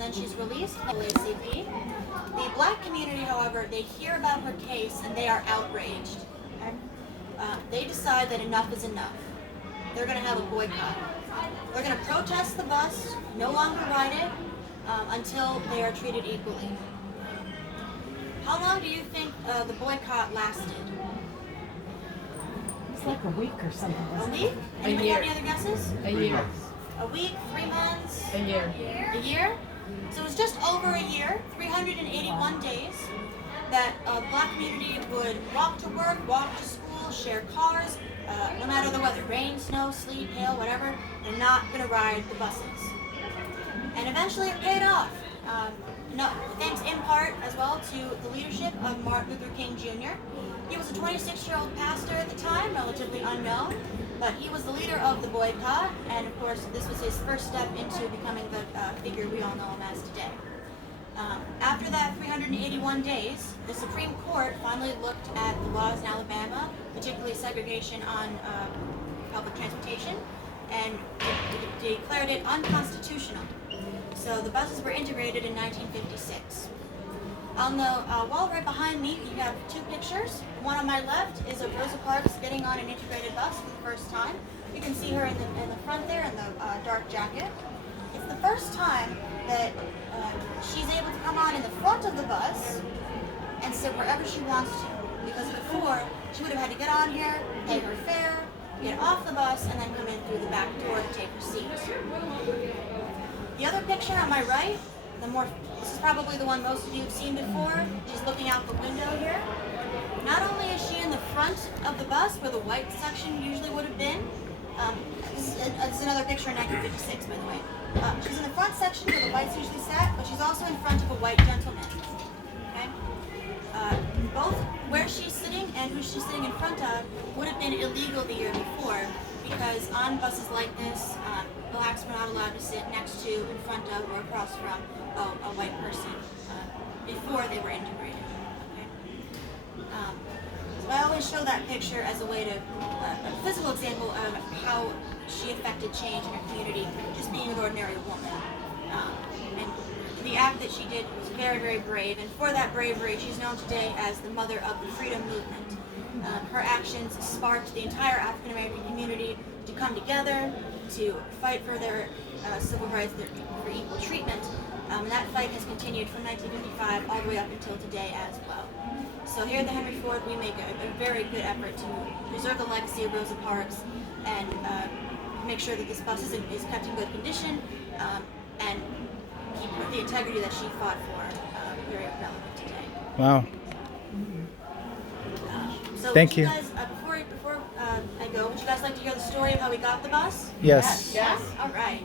and then she's released by ACP. The black community, however, they hear about her case and they are outraged. They decide that enough is enough. They're going to have a boycott. They're going to protest the bus, no longer ride it, until they are treated equally. How long do you think the boycott lasted? It's like a week or something. A week? Anybody have any other guesses? A year. A week? 3 months? A year. A year? So it was just over a year, 381 days, that the black community would walk to work, walk to school, share cars, no matter the weather, rain, snow, sleet, hail, whatever, they're not going to ride the buses. And eventually it paid off. Thanks in part as well to the leadership of Martin Luther King Jr. He was a 26-year-old pastor at the time, relatively unknown, but he was the leader of the boycott, and of course this was his first step into becoming the figure we all know him as today. After that 381 days, the Supreme Court finally looked at the laws in Alabama, particularly segregation on public transportation, and declared it unconstitutional. So the buses were integrated in 1956. On the wall right behind me, you have two pictures. The one on my left is of Rosa Parks getting on an integrated bus for the first time. You can see her in the front there in the dark jacket. It's the first time that she's able to come on in the front of the bus and sit wherever she wants to. Because before, she would have had to get on here, pay her fare, get off the bus, and then come in through the back door to take her seat. The other picture on my right, this is probably the one most of you have seen before. She's looking out the window here. Not only is she in the front of the bus, where the white section usually would have been, this is another picture in 1956, by the way. She's in the front section where the whites usually sat, but she's also in front of a white gentleman. Okay? Both where she's sitting and who she's sitting in front of would have been illegal the year before, because on buses like this, blacks were not allowed to sit next to, in front of, or across from a white person before they were integrated. Okay? So I always show that picture as a way to, a physical example of how she affected change in her community, just being an ordinary woman. And the act that she did was very, very brave, and for that bravery, she's known today as the mother of the freedom movement. Her actions sparked the entire African American community to come together, to fight for their civil rights, for equal treatment. And that fight has continued from 1955 all the way up until today as well. So here at the Henry Ford, we make a very good effort to preserve the legacy of Rosa Parks and make sure that this bus is kept in good condition and keep the integrity that she fought for very relevant today. Wow. So Thank you. Guys, before I go, would you guys like to hear the story of how we got the bus? Yes. Yes? All right.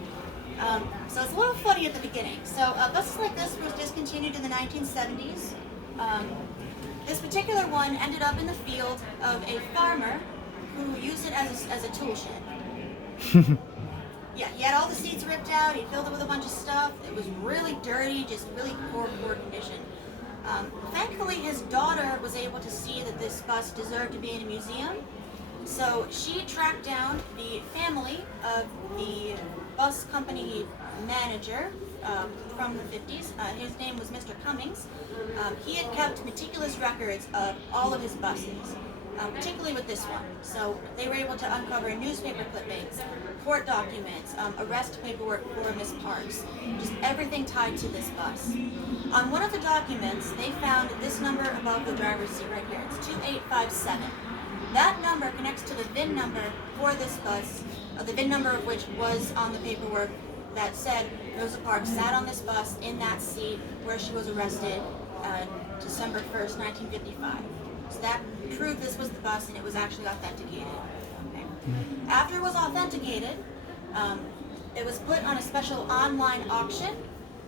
So it's a little funny at the beginning. So buses like this was discontinued in the 1970s. This particular one ended up in the field of a farmer who used it as a tool shed. Yeah, he had all the seats ripped out, he filled it with a bunch of stuff. It was really dirty, just really poor condition. Thankfully, his daughter was able to see that this bus deserved to be in a museum. So she tracked down the family of the bus company manager from the 50s. His name was Mr. Cummings. He had kept meticulous records of all of his buses, particularly with this one. So they were able to uncover newspaper clippings, court documents, arrest paperwork for Miss Parks, just everything tied to this bus. On one of the documents, they found this number above the driver's seat right here. It's 2857. That number connects to the VIN number for this bus, the VIN number of which was on the paperwork that said Rosa Parks sat on this bus in that seat where she was arrested December 1st, 1955. So that proved this was the bus, and it was actually authenticated. Okay. After it was authenticated, it was put on a special online auction.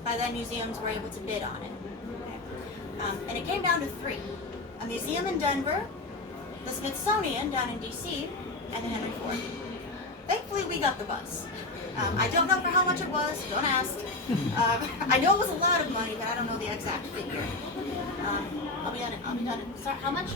By then, museums were able to bid on it. Okay. And it came down to three: a museum in Denver, the Smithsonian down in DC, and the Henry Ford. Thankfully, we got the bus. I don't know for how much it was, don't ask. I know it was a lot of money, but I don't know the exact figure. I'll be done. Sorry, how much?